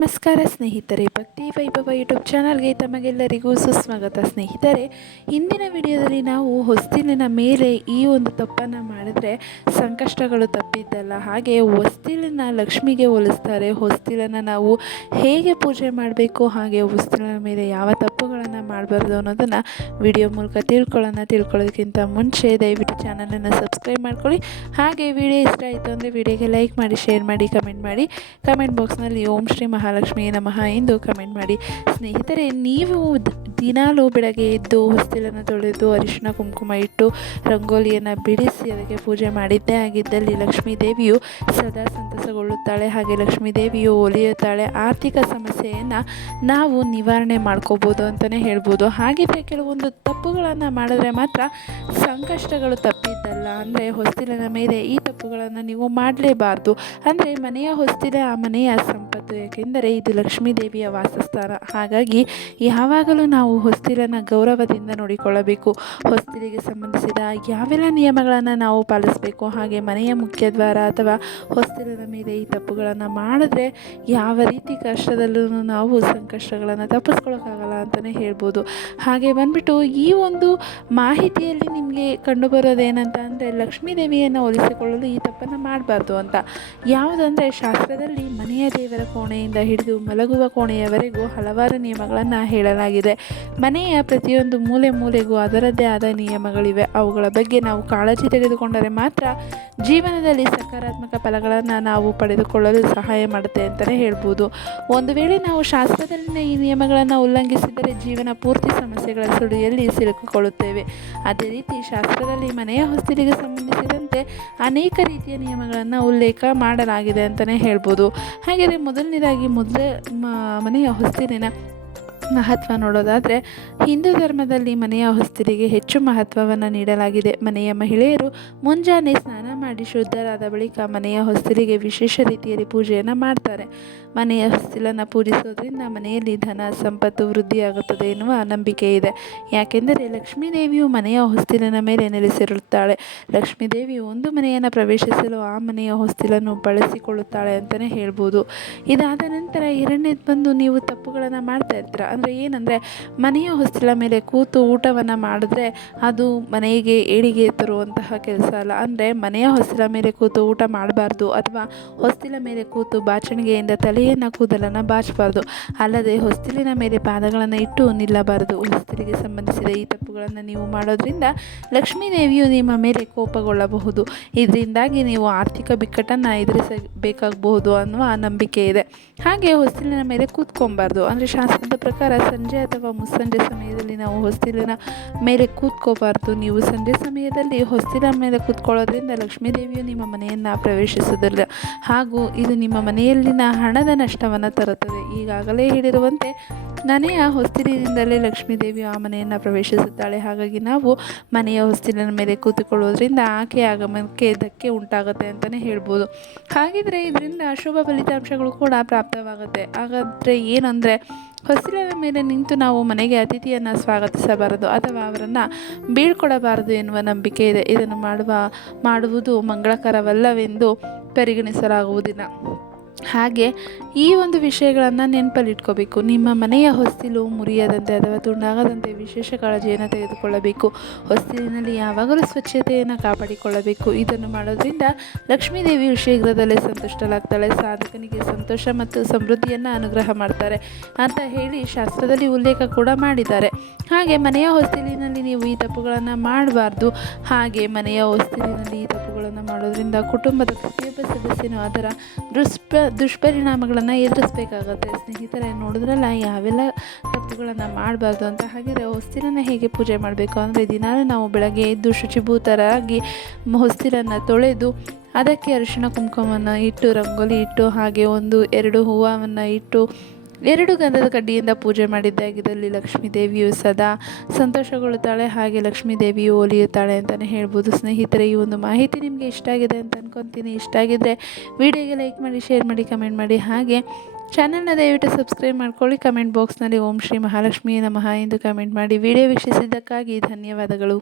ನಮಸ್ಕಾರ ಸ್ನೇಹಿತರೆ, ಭಕ್ತಿ ವೈಭವ ಯೂಟ್ಯೂಬ್ ಚಾನಲ್ಗೆ ತಮಗೆಲ್ಲರಿಗೂ ಸುಸ್ವಾಗತ. ಸ್ನೇಹಿತರೆ, ಇಂದಿನ ವಿಡಿಯೋದಲ್ಲಿ ನಾವು ಹೊಸ್ತಿಲಿನ ಮೇಲೆ ಈ ಒಂದು ತಪ್ಪನ್ನು ಮಾಡಿದ್ರೆ ಸಂಕಷ್ಟಗಳು ತಪ್ಪಿದ್ದಲ್ಲ. ಹಾಗೆ ಹೊಸ್ತಿಲನ್ನು ಲಕ್ಷ್ಮಿಗೆ ಹೋಲಿಸ್ತಾರೆ. ಹೊಸ್ತಿಲನ್ನು ನಾವು ಹೇಗೆ ಪೂಜೆ ಮಾಡಬೇಕು, ಹಾಗೆ ಹೊಸ್ತಿಲಿನ ಮೇಲೆ ಯಾವ ತಪ್ಪುಗಳನ್ನು ಮಾಡಬಾರ್ದು ಅನ್ನೋದನ್ನು ವಿಡಿಯೋ ಮೂಲಕ ತಿಳ್ಕೊಳ್ಳೋದಕ್ಕಿಂತ ಮುಂಚೆ ದಯವಿಟ್ಟು ಚಾನಲನ್ನು ಸಬ್ಸ್ಕ್ರೈಬ್ ಮಾಡ್ಕೊಳ್ಳಿ. ಹಾಗೆ ವಿಡಿಯೋ ಇಷ್ಟ ಆಯಿತು ಅಂದರೆ ವಿಡಿಯೋಗೆ ಲೈಕ್ ಮಾಡಿ, ಶೇರ್ ಮಾಡಿ, ಕಮೆಂಟ್ ಮಾಡಿ. ಕಮೆಂಟ್ ಬಾಕ್ಸ್ನಲ್ಲಿ ಓಂ ಶ್ರೀ ಮಹಾಲಕ್ಷ್ಮಿ ನಮಃ ಎಂದು ಕಮೆಂಟ್ ಮಾಡಿ. ಸ್ನೇಹಿತರೆ, ನೀವು ದಿನಾಲೂ ಬೆಳಗ್ಗೆ ಎದ್ದು ಹೊಸ್ತಿಲನ್ನು ತೊಳೆದು ಅರಿಶಿನ ಕುಂಕುಮ ಇಟ್ಟು ರಂಗೋಲಿಯನ್ನು ಬಿಡಿಸಿ ಅದಕ್ಕೆ ಪೂಜೆ ಮಾಡಿದ್ದೇ ಆಗಿದ್ದಲ್ಲಿ ಲಕ್ಷ್ಮೀ ದೇವಿಯು ಸದಾ ಸಂತಸಗೊಳ್ಳುತ್ತಾಳೆ. ಹಾಗೆ ಲಕ್ಷ್ಮೀ ದೇವಿಯು ಒಲಿಯುತ್ತಾಳೆ. ಆರ್ಥಿಕ ಸಮಸ್ಯೆಯನ್ನು ನಾವು ನಿವಾರಣೆ ಮಾಡ್ಕೋಬೋದು ಅಂತಲೇ ಹೇಳ್ಬೋದು. ಹಾಗಿದ್ರೆ ಕೆಲವೊಂದು ತಪ್ಪುಗಳನ್ನು ಮಾಡಿದ್ರೆ ಮಾತ್ರ ಸಂಕಷ್ಟಗಳು ತಪ್ಪಿದ್ದಲ್ಲ. ಅಂದರೆ ಹೊಸ್ತಿಲಿನ ಮೇಲೆ ಈ ತಪ್ಪುಗಳನ್ನು ನೀವು ಮಾಡಲೇಬಾರ್ದು. ಅಂದರೆ ಮನೆಯ ಹೊಸ್ತಿಲ ಆ ಮನೆಯ ಸಂಪತ್ತು, ಏಕೆಂದರೆ ಇದು ಲಕ್ಷ್ಮೀ ದೇವಿಯ ವಾಸಸ್ಥಾನ. ಹಾಗಾಗಿ ಯಾವಾಗಲೂ ನಾವು ಹೊಸ್ತಿಲನ್ನು ಗೌರವದಿಂದ ನೋಡಿಕೊಳ್ಳಬೇಕು. ಹೊಸ್ತಿಲಿಗೆ ಸಂಬಂಧಿಸಿದ ಯಾವೆಲ್ಲ ನಿಯಮಗಳನ್ನು ನಾವು ಪಾಲಿಸಬೇಕು, ಹಾಗೆ ಮನೆಯ ಮುಖ್ಯದ್ವಾರ ಅಥವಾ ಹೊಸ್ತಿಲಿನ ಮೇಲೆ ಈ ತಪ್ಪುಗಳನ್ನು ಮಾಡಿದ್ರೆ ಯಾವ ರೀತಿ ಕಷ್ಟದಲ್ಲೂ ನಾವು ಸಂಕಷ್ಟಗಳನ್ನು ತಪ್ಪಿಸ್ಕೊಳ್ಳೋಕ್ಕಾಗಲ್ಲ ಅಂತಲೇ ಹೇಳ್ಬೋದು. ಹಾಗೆ ಬಂದ್ಬಿಟ್ಟು ಈ ಒಂದು ಮಾಹಿತಿಯಲ್ಲಿ ನಿಮಗೆ ಕಂಡುಬರೋದೇನಂತ ಅಂದರೆ ಲಕ್ಷ್ಮೀ ದೇವಿಯನ್ನು ಹೋಲಿಸಿಕೊಳ್ಳಲು ಈ ತಪ್ಪನ್ನು ಮಾಡಬಾರ್ದು ಅಂತ. ಯಾವುದಂದರೆ ಶಾಸ್ತ್ರದಲ್ಲಿ ಮನೆಯ ದೇವರ ಕೋಣೆಯಿಂದ ಹಿಡಿದು ಮಲಗುವ ಕೋಣೆಯವರೆಗೂ ಹಲವಾರು ನಿಯಮಗಳನ್ನು ಹೇಳಲಾಗಿದೆ. ಮನೆಯ ಪ್ರತಿಯೊಂದು ಮೂಲೆಗೂ ಅದರದ್ದೇ ಆದ ನಿಯಮಗಳಿವೆ. ಅವುಗಳ ಬಗ್ಗೆ ನಾವು ಕಾಳಜಿ ತೆಗೆದುಕೊಂಡರೆ ಮಾತ್ರ ಜೀವನದಲ್ಲಿ ಸಕಾರಾತ್ಮಕ ಫಲಗಳನ್ನು ನಾವು ಪಡೆದುಕೊಳ್ಳಲು ಸಹಾಯ ಮಾಡುತ್ತೆ ಅಂತಲೇ ಹೇಳ್ಬೋದು. ಒಂದು ವೇಳೆ ನಾವು ಶಾಸ್ತ್ರದಲ್ಲಿನ ಈ ನಿಯಮಗಳನ್ನು ಉಲ್ಲಂಘಿಸಿದರೆ ಜೀವನ ಪೂರ್ತಿ ಸಮಸ್ಯೆಗಳ ಸುಳಿಯಲ್ಲಿ ಸಿಲುಕಿಕೊಳ್ಳುತ್ತೇವೆ. ಅದೇ ರೀತಿ ಶಾಸ್ತ್ರದಲ್ಲಿ ಮನೆಯ ಹೊಸ್ತಿಲಿಗೆ ಸಂಬಂಧಿಸಿದಂತೆ ಅನೇಕ ರೀತಿಯ ನಿಯಮಗಳನ್ನು ಉಲ್ಲೇಖ ಮಾಡಲಾಗಿದೆ ಅಂತಲೇ ಹೇಳ್ಬೋದು. ಹಾಗೆಯೇ ಮೊದಲನೇದಾಗಿ ಮನೆಯ ಹೊಸ್ತಿಲಿನ ಮಹತ್ವ ನೋಡೋದಾದರೆ, ಹಿಂದೂ ಧರ್ಮದಲ್ಲಿ ಮನೆಯ ಹೊಸ್ತಿಲಿಗೆ ಹೆಚ್ಚು ಮಹತ್ವವನ್ನು ನೀಡಲಾಗಿದೆ. ಮನೆಯ ಮಹಿಳೆಯರು ಮುಂಜಾನೆ ಸ್ನಾನ ಮಾಡಿ ಶುದ್ಧರಾದ ಬಳಿಕ ಮನೆಯ ಹೊಸ್ತಿಲಿಗೆ ವಿಶೇಷ ರೀತಿಯಲ್ಲಿ ಪೂಜೆಯನ್ನು ಮಾಡ್ತಾರೆ. ಮನೆಯ ಹೊಸ್ತಿಲನ್ನು ಪೂಜಿಸೋದ್ರಿಂದ ಮನೆಯಲ್ಲಿ ಧನ ಸಂಪತ್ತು ವೃದ್ಧಿಯಾಗುತ್ತದೆ ಎನ್ನುವ ನಂಬಿಕೆ ಇದೆ. ಯಾಕೆಂದರೆ ಲಕ್ಷ್ಮೀ ದೇವಿಯು ಮನೆಯ ಹೊಸ್ತಿಲಿನ ಮೇಲೆ ನೆಲೆಸಿರುತ್ತಾಳೆ. ಲಕ್ಷ್ಮೀ ದೇವಿಯು ಒಂದು ಮನೆಯನ್ನು ಪ್ರವೇಶಿಸಲು ಆ ಮನೆಯ ಹೊಸ್ತಿಲನ್ನು ಬಳಸಿಕೊಳ್ಳುತ್ತಾಳೆ ಅಂತಲೇ ಹೇಳ್ಬೋದು. ಇದಾದ ನಂತರ ಎರಡನೇದು ಬಂದು, ನೀವು ತಪ್ಪುಗಳನ್ನು ಮಾಡ್ತಾ ಇರ್ತೀರ. ಅಂದರೆ ಏನಂದರೆ, ಮನೆಯ ಹೊಸ್ತಿಲ ಮೇಲೆ ಕೂತು ಊಟವನ್ನು ಮಾಡಿದ್ರೆ ಅದು ಮನೆಗೆ ಏಳಿಗೆ ತರುವಂತಹ ಕೆಲಸ ಅಲ್ಲ. ಅಂದರೆ ಮನೆಯ ಹೊಸ್ತಿಲ ಮೇಲೆ ಕೂತು ಊಟ ಮಾಡಬಾರ್ದು, ಅಥವಾ ಹೊಸ್ತಿಲ ಮೇಲೆ ಕೂತು ಬಾಚಣಿಗೆಯಿಂದ ಕೂದಲನ್ನು ಬಾಚಬಾರ್ದು. ಅಲ್ಲದೆ ಹೊಸ್ತಿಲಿನ ಮೇಲೆ ಪಾದಗಳನ್ನು ಇಟ್ಟು ನಿಲ್ಲಬಾರದು. ಹೊಸ್ತಿಲಿಗೆ ಸಂಬಂಧಿಸಿದ ಈ ತಪ್ಪುಗಳನ್ನು ನೀವು ಮಾಡೋದ್ರಿಂದ ಲಕ್ಷ್ಮೀ ದೇವಿಯು ನಿಮ್ಮ ಮೇಲೆ ಕೋಪಗೊಳ್ಳಬಹುದು. ಇದರಿಂದಾಗಿ ನೀವು ಆರ್ಥಿಕ ಬಿಕ್ಕಟ್ಟನ್ನು ಎದುರಿಸಬೇಕಾಗಬಹುದು ಅನ್ನುವ ನಂಬಿಕೆ ಇದೆ. ಹಾಗೆ ಹೊಸ್ತಿಲಿನ ಮೇಲೆ ಕೂತ್ಕೊಬಾರ್ದು. ಅಂದರೆ ಶಾಸ್ತ್ರದ ಪ್ರಕಾರ ಸಂಜೆ ಅಥವಾ ಮುಸ್ಸಂಜೆ ಸಮಯದಲ್ಲಿ ನಾವು ಹೊಸ್ತಿಲಿನ ಮೇಲೆ ಕೂತ್ಕೋಬಾರ್ದು. ನೀವು ಸಂಜೆ ಸಮಯದಲ್ಲಿ ಹೊಸ್ತಿಲ ಮೇಲೆ ಕೂತ್ಕೊಳ್ಳೋದ್ರಿಂದ ಲಕ್ಷ್ಮೀ ದೇವಿಯು ನಿಮ್ಮ ಮನೆಯನ್ನು ಪ್ರವೇಶಿಸುವುದಿಲ್ಲ, ಹಾಗೂ ಇದು ನಿಮ್ಮ ಮನೆಯಲ್ಲಿನ ಹಣದ ನಷ್ಟವನ್ನು ತರುತ್ತದೆ. ಈಗಾಗಲೇ ಹೇಳಿರುವಂತೆ ಮನೆಯ ಹೊಸ್ತಿಲಿನಿಂದಲೇ ಲಕ್ಷ್ಮೀ ದೇವಿಯು ಆ ಮನೆಯನ್ನು ಪ್ರವೇಶಿಸುತ್ತಾಳೆ. ಹಾಗಾಗಿ ನಾವು ಮನೆಯ ಹೊಸ್ತಿಲಿನ ಮೇಲೆ ಕೂತುಕೊಳ್ಳೋದ್ರಿಂದ ಆಕೆಯ ಆಗಮನಕ್ಕೆ ಧಕ್ಕೆ ಉಂಟಾಗುತ್ತೆ ಅಂತಲೇ ಹೇಳ್ಬೋದು. ಹಾಗಿದ್ರೆ ಇದರಿಂದ ಅಶುಭ ಫಲಿತಾಂಶಗಳು ಕೂಡ ಪ್ರಾಪ್ತವಾಗುತ್ತೆ. ಹಾಗಾದರೆ ಏನಂದರೆ, ಹೊಸ್ತಿಲಿನ ಮೇಲೆ ನಿಂತು ನಾವು ಮನೆಗೆ ಅತಿಥಿಯನ್ನು ಸ್ವಾಗತಿಸಬಾರದು ಅಥವಾ ಅವರನ್ನು ಬೀಳ್ಕೊಡಬಾರದು ಎನ್ನುವ ನಂಬಿಕೆ ಇದೆ. ಇದನ್ನು ಮಾಡುವುದು ಮಂಗಳಕರವಲ್ಲವೆಂದು ಪರಿಗಣಿಸಲಾಗುವುದಿಲ್ಲ. ಹಾಗೆ ಈ ಒಂದು ವಿಷಯಗಳನ್ನು ನೆನಪಲ್ಲಿಟ್ಕೋಬೇಕು. ನಿಮ್ಮ ಮನೆಯ ಹೊಸ್ತಿಲು ಮುರಿಯದಂತೆ ಅಥವಾ ತುಂಡಾಗದಂತೆ ವಿಶೇಷ ಕಾಳಜಿಯನ್ನು ತೆಗೆದುಕೊಳ್ಳಬೇಕು. ಹೊಸ್ತಿಲಿನಲ್ಲಿ ಯಾವಾಗಲೂ ಸ್ವಚ್ಛತೆಯನ್ನು ಕಾಪಾಡಿಕೊಳ್ಳಬೇಕು. ಇದನ್ನು ಮಾಡೋದ್ರಿಂದ ಲಕ್ಷ್ಮೀ ದೇವಿಯು ಶೀಘ್ರದಲ್ಲೇ ಸಂತುಷ್ಟಲಾಗ್ತಾಳೆ. ಸಾಧಕನಿಗೆ ಸಂತೋಷ ಮತ್ತು ಸಮೃದ್ಧಿಯನ್ನು ಅನುಗ್ರಹ ಮಾಡ್ತಾರೆ ಅಂತ ಹೇಳಿ ಶಾಸ್ತ್ರದಲ್ಲಿ ಉಲ್ಲೇಖ ಕೂಡ ಮಾಡಿದ್ದಾರೆ. ಹಾಗೆ ಮನೆಯ ಹೊಸ್ತಿಲಿನಲ್ಲಿ ನೀವು ಈ ತಪ್ಪುಗಳನ್ನು ಮಾಡಬಾರ್ದು. ಹಾಗೆ ಮನೆಯ ಹೊಸ್ತಿಲಿನಲ್ಲಿ ಈ ತಪ್ಪುಗಳನ್ನು ಮಾಡೋದ್ರಿಂದ ಕುಟುಂಬದ ಪ್ರತಿಯೊಬ್ಬ ಸದಸ್ಯನು ಅದರ ದುಷ್ಪರಿಣಾಮಗಳನ್ನು ಎದುರಿಸಬೇಕಾಗತ್ತೆ. ಸ್ನೇಹಿತರೆ, ನೋಡಿದ್ರಲ್ಲ ಯಾವೆಲ್ಲ ತಪ್ಪುಗಳನ್ನು ಮಾಡಬಾರ್ದು ಅಂತ. ಹಾಗೆಯೇ ಹೊಸ್ತಿಲನ್ನು ಹೇಗೆ ಪೂಜೆ ಮಾಡಬೇಕು ಅಂದರೆ, ದಿನಾಲೂ ನಾವು ಬೆಳಗ್ಗೆ ಎದ್ದು ಶುಚಿಭೂತರಾಗಿ ಹೊಸ್ತಿಲನ್ನು ತೊಳೆದು ಅದಕ್ಕೆ ಅರಿಶಿಣ ಕುಂಕುಮವನ್ನು ಇಟ್ಟು ರಂಗೋಲಿ ಇಟ್ಟು ಹಾಗೆ 1-2 ಹೂವನ್ನು ಇಟ್ಟು 2 ಗಂಧದ ಕಡ್ಡಿಯಿಂದ ಪೂಜೆ ಮಾಡಿದ್ದಾಗಿದ್ದಲ್ಲಿ ಲಕ್ಷ್ಮೀ ದೇವಿಯು ಸದಾ ಸಂತೋಷಗೊಳ್ಳುತ್ತಾಳೆ. ಹಾಗೆ ಲಕ್ಷ್ಮೀ ದೇವಿಯು ಒಲಿಯುತ್ತಾಳೆ ಅಂತಲೇ ಹೇಳ್ಬೋದು. ಸ್ನೇಹಿತರೆ, ಈ ಒಂದು ಮಾಹಿತಿ ನಿಮಗೆ ಇಷ್ಟ ಆಗಿದೆ ಅಂತ ಅಂದ್ಕೊತೀನಿ. ಇಷ್ಟ ಆಗಿದ್ದರೆ ವಿಡಿಯೋಗೆ ಲೈಕ್ ಮಾಡಿ, ಶೇರ್ ಮಾಡಿ, ಕಮೆಂಟ್ ಮಾಡಿ. ಹಾಗೆ ಚಾನಲ್ನ ದಯವಿಟ್ಟು ಸಬ್ಸ್ಕ್ರೈಬ್ ಮಾಡ್ಕೊಳ್ಳಿ. ಕಮೆಂಟ್ ಬಾಕ್ಸ್ನಲ್ಲಿ ಓಂ ಶ್ರೀ ಮಹಾಲಕ್ಷ್ಮಿ ನಮಃ ಎಂದು ಕಮೆಂಟ್ ಮಾಡಿ. ವಿಡಿಯೋ ವೀಕ್ಷಿಸಿದ್ದಕ್ಕಾಗಿ ಧನ್ಯವಾದಗಳು.